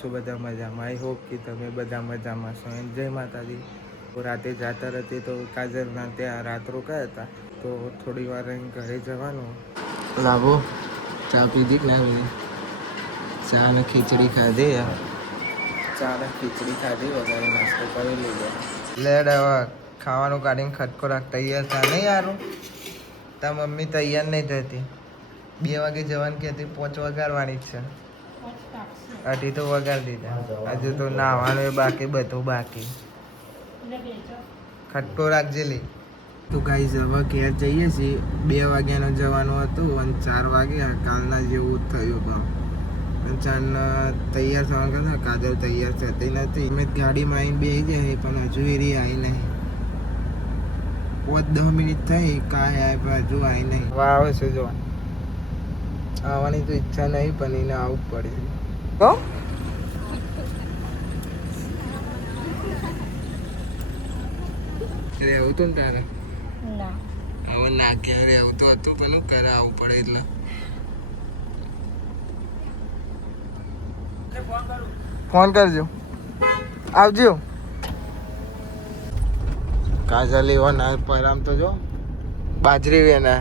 છો બધા મજામાં? આઈ હોપ કે તમે બધા મજામાં છો. એન્ડ જય માતાજી. રાતે જાતા હતી તો કાજલના ત્યાં રાત રોકાયા હતા, તો થોડી વાર અહીં ઘરે જવાનું. લાવો ચા પીધી કે ના પીધી? ચા ને ખીચડી ખાધી. ચા ને ખીચડી ખાધી, વધારે નાસ્તો કરી લીધો. લેડ હવે ખાવાનું કાઢીને ખટકો રાખ. તૈયાર થા નહીં યારું? તાર મમ્મી તૈયાર નહીં થતી. 2 વાગે જવાનું કહેતી, 5 વગાડવાની જ છે. અઢી તો વગાડી દીધા. હજુ તો નાવાનું એ બાકી, બધું બાકી. ખટકો રાખજે લે. તો ગાઈઝ હવે ઘેર જઈએ છીએ. 2 વાગ્યાનું જવાનું હતું અને 4 વાગ્યા કાલના જેવું જ થયું. પણ ચારના તૈયાર થવાનું કહેતા, કાજલ તૈયાર થતી નથી. મેં ગાડીમાં આવીને બેસી જાય પણ હજુ એરી આવી નહીં. 5-10 મિનિટ થઈ કાંઈ આવે પણ હજુ આવી નહીં. હવે આવે છે જો. આવવાની તો ઈચ્છા નહીં પણ એને આવવું પડે. તો રહેવું તો ને તારે? હવે ના ક્યાં રહેવું તો હતું પણ શું કરે, આવવું પડે એટલે. ફોન કરજો, આવજો. કાજલ એવો ના પરામ તો જો બાજરી વેના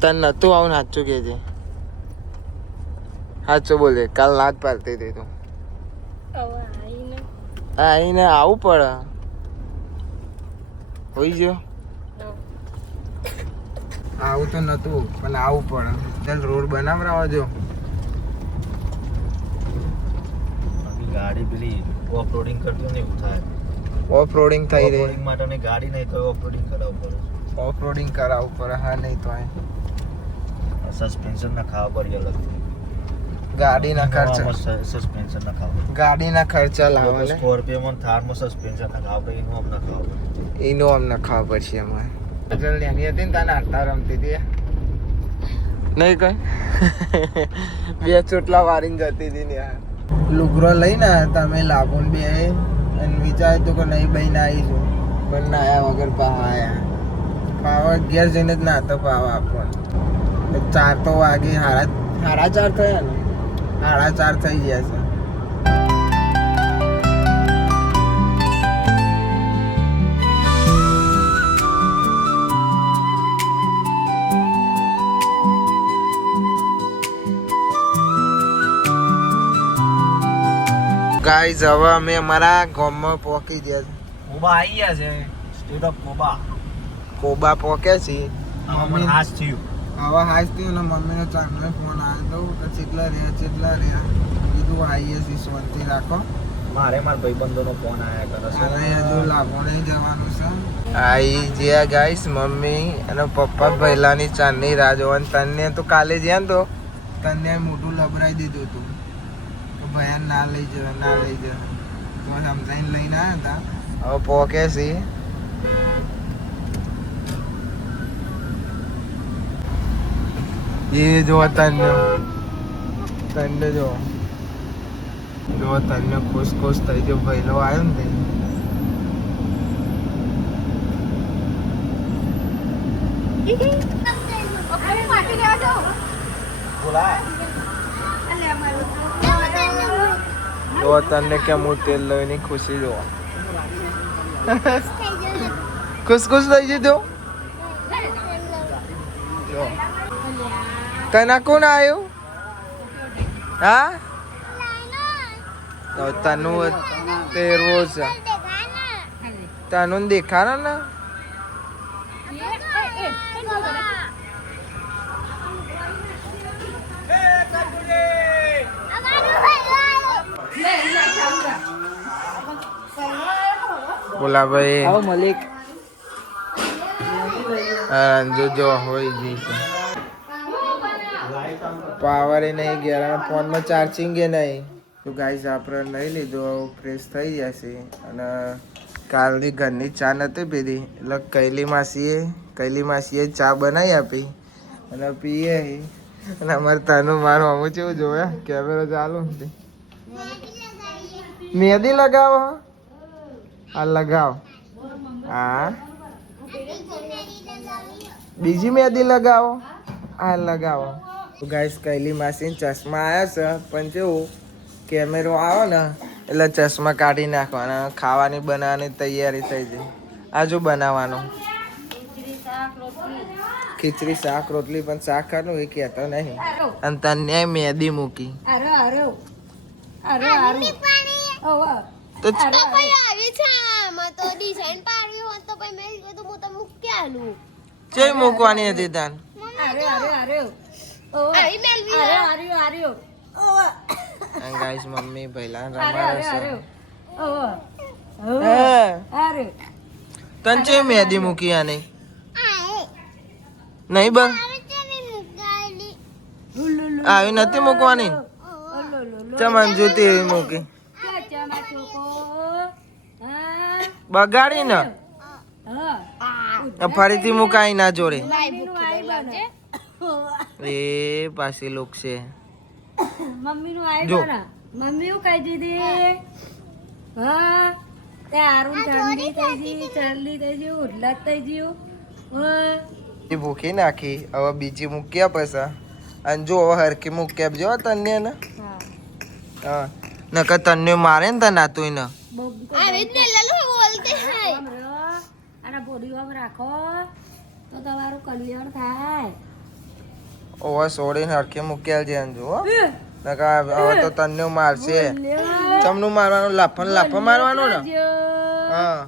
તને નતું આવું. સાચું કે છે, સાચું બોલે. કાલ ના જ પાડતી હતી તું. આવીને આવવું પડે. હોઈ ગયો આવું તો નતું પણ આવવું પડે. ચાલ રોડ બનાવરાવા જો. ગાડી પેલી ઓફ રોડિંગ કરતી ને એવું થાય. ઓફ રોડિંગ થઈ રહી. રોડિંગ માટે ગાડી નહીં તો ઓફ રોડિંગ કરાવવું પડે. ઓફ રોડિંગ કરાવવું પડે. હા નહીં તો સસ્પેન્શન ના ખાવા પડે અલગ. ગાડીના ખર્ચા, સસ્પેન્શન ના ખાવા. ગાડીના ખર્ચા લાવે. સ્કોર્પિયો માં થારમાં સસ્પેન્શન ના ખાવા પડે. એનું આમ ના ખાવા પડે. એનું આમ ના ખાવા પડશે અમારે. કાજલ નાની હતી ને તને આટલા રમતી હતી નહીં કઈ. 2 ચોટલા વારીને જતી હતી ને યાર. લુગરો લઈને તમે લાભોન બે અને વિચાર્યું હતું કે નહીં બહીને આવીશું પણ ના આયા વગર પાવા આયા. પાવા ઘેર જઈને જ નાતો પાવા આપણને. 4 તો વાગે, 4:30 થયા ને, 4:30 થઈ ગયા છે. ગાઈઝ હવે અમે અમારા ગામમાં પહોંચી ગયા છે. કોબા આવી ગયા છે. State of Koba. કોબા પહોંચ્યા છીએ. મમ્મી હાસ થયું. હવે હાસ થયું ને મમ્મીનો ચાંદનો ફોન આવ્યો તો ચેટલા રહ્યા કીધું આવીએ છીએ, શાંતિ રાખો. મારા ભાઈબંધોનો ફોન આવ્યા કરે અને હજુ લાભોણે જવાનું છે. આઈ જ્યાં ગાઈસ મમ્મી અને પપ્પા પહેલાની ચાંદની રાહ જોવાની. તને તો કાલે જ્યાં ને તો તને મોટું લબરાઈ દીધું હતું કે ભયાન ના લઈ જવા તો સમજાઈને લઈને આવ્યા હતા. હવે પોકે છીએ. એ જો તને જો તને ખુશ થઈ ગયો. પહેલો આવ્યો ને જો તને કેમ હું તેલ લઈને ખુશી જો. ખુશ થઈ જજો. તને કોણ આવ્યું? હા તો તનું તેરવો છે. તનું દેખાડો ને. બોલા ભાઈ મલિક જો હોય ગઈ છે. પાવર એ નહીં ગયા, ફોનમાં ચાર્જિંગ એ નહીં. તો ગાઈઝ આપણે નહીં લીધો, ફ્રેશ થઈ જશે. અને કાલની ઘરની ચા નથી પીધી એટલે કૈલી માસીએ ચા બનાવી આપી અને પીએ. અને અમારે તાનું મારું અમુક કેવું જોવે કેમેરો ચાલુ મહેંદી લગાવો. આ લગાવ. હા બીજી મહેંદી લગાવો. આ લગાવો. ગાઈસ કૈલી માસીને ચશ્મા આવ્યા છે પણ કેવું કેમેરો આવે ને એટલે ચશ્મા કાઢી નાખવાના, ખાવાની બનાવવાની તૈયારી થઈ જાય. આ જો બનાવવાનું ખીચડી શાક રોટલી, પણ શાક ખાનું એ કહેતો નહીં. અને તને મેદી મૂકી તો ચે મૂકવાની હતી તાન? ગાઈસ મમ્મી પહેલા રમાડે છે. તન ચે મેદી મૂકી આને નહીં બસ આવી નથી મૂકવાની. ચમન જોતી એવી મૂકી બગાડી ને ફરીથી મુકાઈ ના જોડે એ પાછી લોક છે. મમ્મી નું આવી ગયો મમ્મી હું કહી દીધી હા તે આરું ઠંડી થઈ ગઈ ચાલી થઈ ગયું ઉડલા થઈ ગયું ભૂખી નાખી. હવે બીજી મૂક્યા પછી અને જો હવે હરકી મૂક્યા જો તને ને હા નકર તને મારે ને તને નાતું ને અને બોડીમાં રાખો તો તમારું કલ્યાણ થાય. ઓવા સોડીને હરકી મૂક્યા છે જો નકર હવે તો તને મારશે. તમનું મારવાનું લાફા મારવાનું ને હા.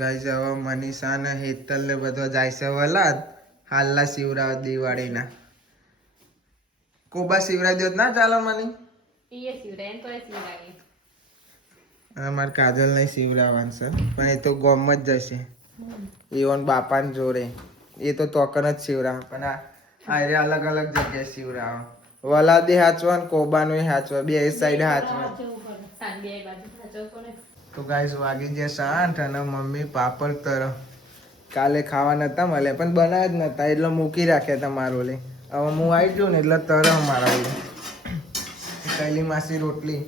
ગાઈસ હવે મનીષા ને હેતલ ને બધો જાય છે વલાદ હાલના શિવરાવ દિવાળીના. કોબા શિવરાવ દો ના ચાલો મની અમારે કાજલ નહીં શિવરાવાનું છે પણ એ તો ગોમ જ જશે. એવન બાપાને જોડે એ તો તોકન જ શિવરાવ પણ આ અલગ અલગ જગ્યાએ શિવરાવ. વલાદે હાચવા ને કોબાનું હાચવા બે સાઈડ હાચવા. તો ગાઈસ વાગી ગયા 8 અને મમ્મી પાપડ તરફ કાલે ખાવા નતા મળે પણ બનાવ્યા જ નતા એટલે મૂકી રાખ્યા તમારો લે. હવે હું આવી ગયો ને એટલે તરફ મારા લે કૈલી માસી રોટલી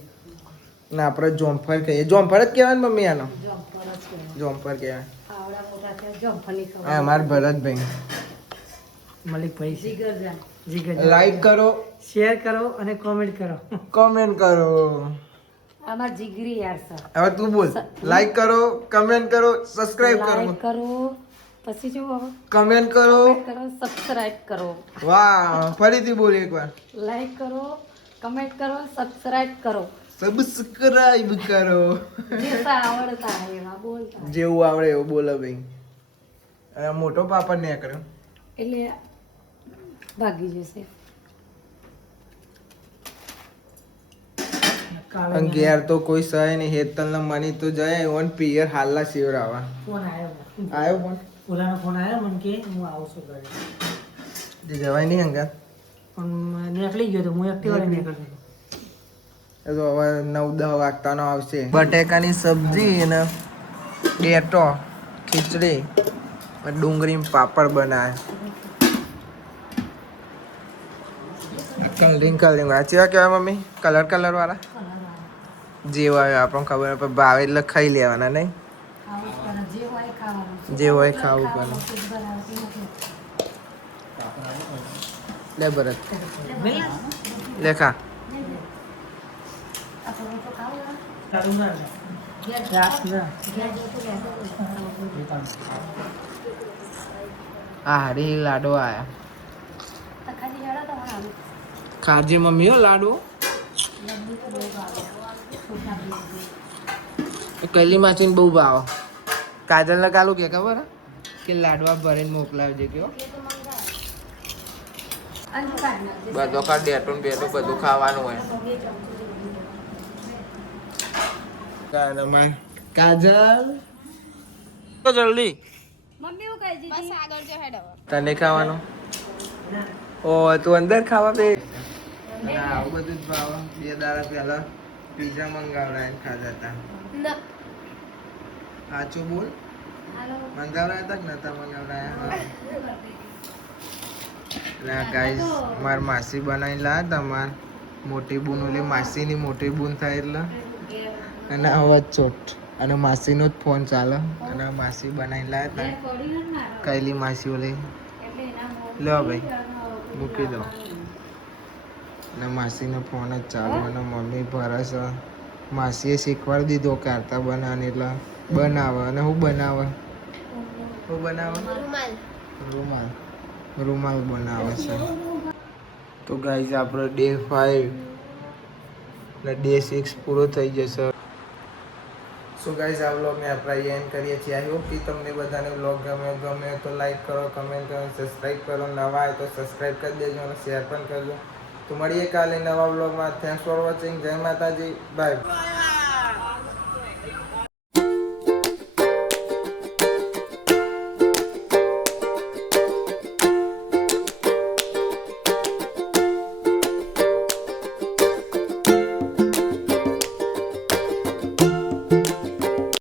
ને આપણે જોમફળ કહીએ. જોમફળ જ કહેવાય ને મમ્મી આનો જોમફળ કહેવાય. હા મારા ભરતભાઈ મલિકભાઈ લાઈક કરો શેર કરો અને કોમેન્ટ કરો. કોમેન્ટ કરો. અમાર જીગરી યાર સર હવે તું બોલ. લાઈક કરો કમેન્ટ કરો સબસ્ક્રાઇબ કરો. લાઈક કરો પછી શું હવે કમેન્ટ કરો સબસ્ક્રાઇબ કરો. વાહ ફરીથી બોલ એકવાર. લાઈક કરો કમેન્ટ કરો સબસ્ક્રાઇબ કરો. સબસ્ક્રાઇબ કરો. જેતા આવડતા એવા બોલતા જેવું આવડે એવું બોલો ભાઈ. અને મોટો પાપડ ને કર્યો એટલે ભાગી જશે. ઘેર તો કોઈ સહે નહીં. હેતલ ને મની તો જાય ઓન પિયર હાલના શિવરાવા. ફોન આવ્યો આવ્યો ફોન ઓલાનો ફોન આવ્યો મને કે હું આવું છું ઘરે જે જવાય નહીં અંગાત પણ નીકળી ગયો તો હું એક્ટિવા લઈને નીકળતો તો હવે 9-10 વાગતાનો આવશે. બટેકાની સબ્જી અને ડેટો ખીચડી ડુંગળી પાપડ બનાવે. કલરિંગ વાંચી કેવાય મમ્મી કલર વાળા જેવા આવે આપણને ખબર પણ ભાવે એટલે ખાઈ લેવાના નહીં. જે હોય ખાવું પડે. લે ભરત લે ખા. હા હરી લાડો આયા. ખાજે મમ્મી હો લાડુ. કૈલી માસીને બહુ ભાવ. કાજલ ને કાલું કે ખબર કે લાડવા ભરીને મોકલાવજે કયો. બધો ખા ડેટું બેટું બધું ખાવાનું હોય. કાજલ તો જલ્દી મમ્મી હું કહી દીધી બસ આગળ જો હેડ તને ખાવાનું. ઓ તું અંદર ખાવા બે. આવું બધું જ ભાવ. 2 દાડા પહેલા પીઝા મંગાવડા ખાધા હતા. સાચું બોલ મંગાવડા હતા કે નતા મંગાવડા? ગાઈસ માર માસી બનાવી લા તમાર મોટી બૂન ઓલી માસીની મોટી બૂન થાય એટલે અને અવાજ ચોટ અને માસીનો જ ફોન ચાલે અને માસી બનાવી લા હતા કૈલી માસી ઓલી. લો ભાઈ મૂકી દો. અને માસીનો ફોન જ ચાલુ અને મમ્મી ભરે છે. માસીએ શીખવાડી દીધો કારતા બનાવવાની એટલે બનાવે. અને હું બનાવે રૂમાલ રૂમાલ બનાવે છે. તો ગાઈઝ આપણો ડે 5 અને ડે 6 પૂરો થઈ જશે. સો ગાઈઝ આ વ્લોગને આપણે અહીંયા એન્ડ કરીએ છીએ. આઈ હોપ કે તમને બધાને વ્લોગ ગમે તો લાઈક કરો, કમેન્ટ કરો, સબસ્ક્રાઈબ કરો. નવા હોય તો સબસ્ક્રાઈબ કરી દેજો અને શેર પણ કરજો. તો મળીએ કાલે નવા વ્લોગમાં. Thanks for watching. જય માતાજી. બાય.